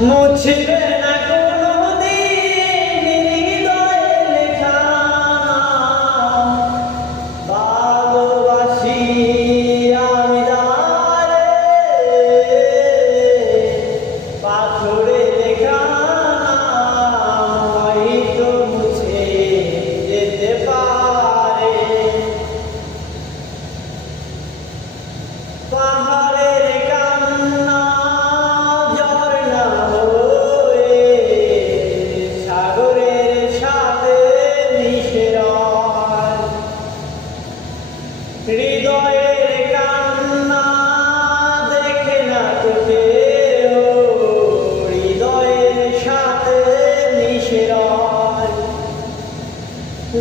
মুছবে না কোনোদিন হৃদয়ে লেখা ভালোবাসি আমি যারে পাথরে লেখা হয়তো মুছে যেতে পারে পাহাড়ের কান্না ঝর্ণা হয়ে সাগরের সাথে মিশে রয় হৃদয়ের কান্না দেখে না তো কেউ হৃদয়ের সাথে মিশে রয়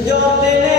যতদিনে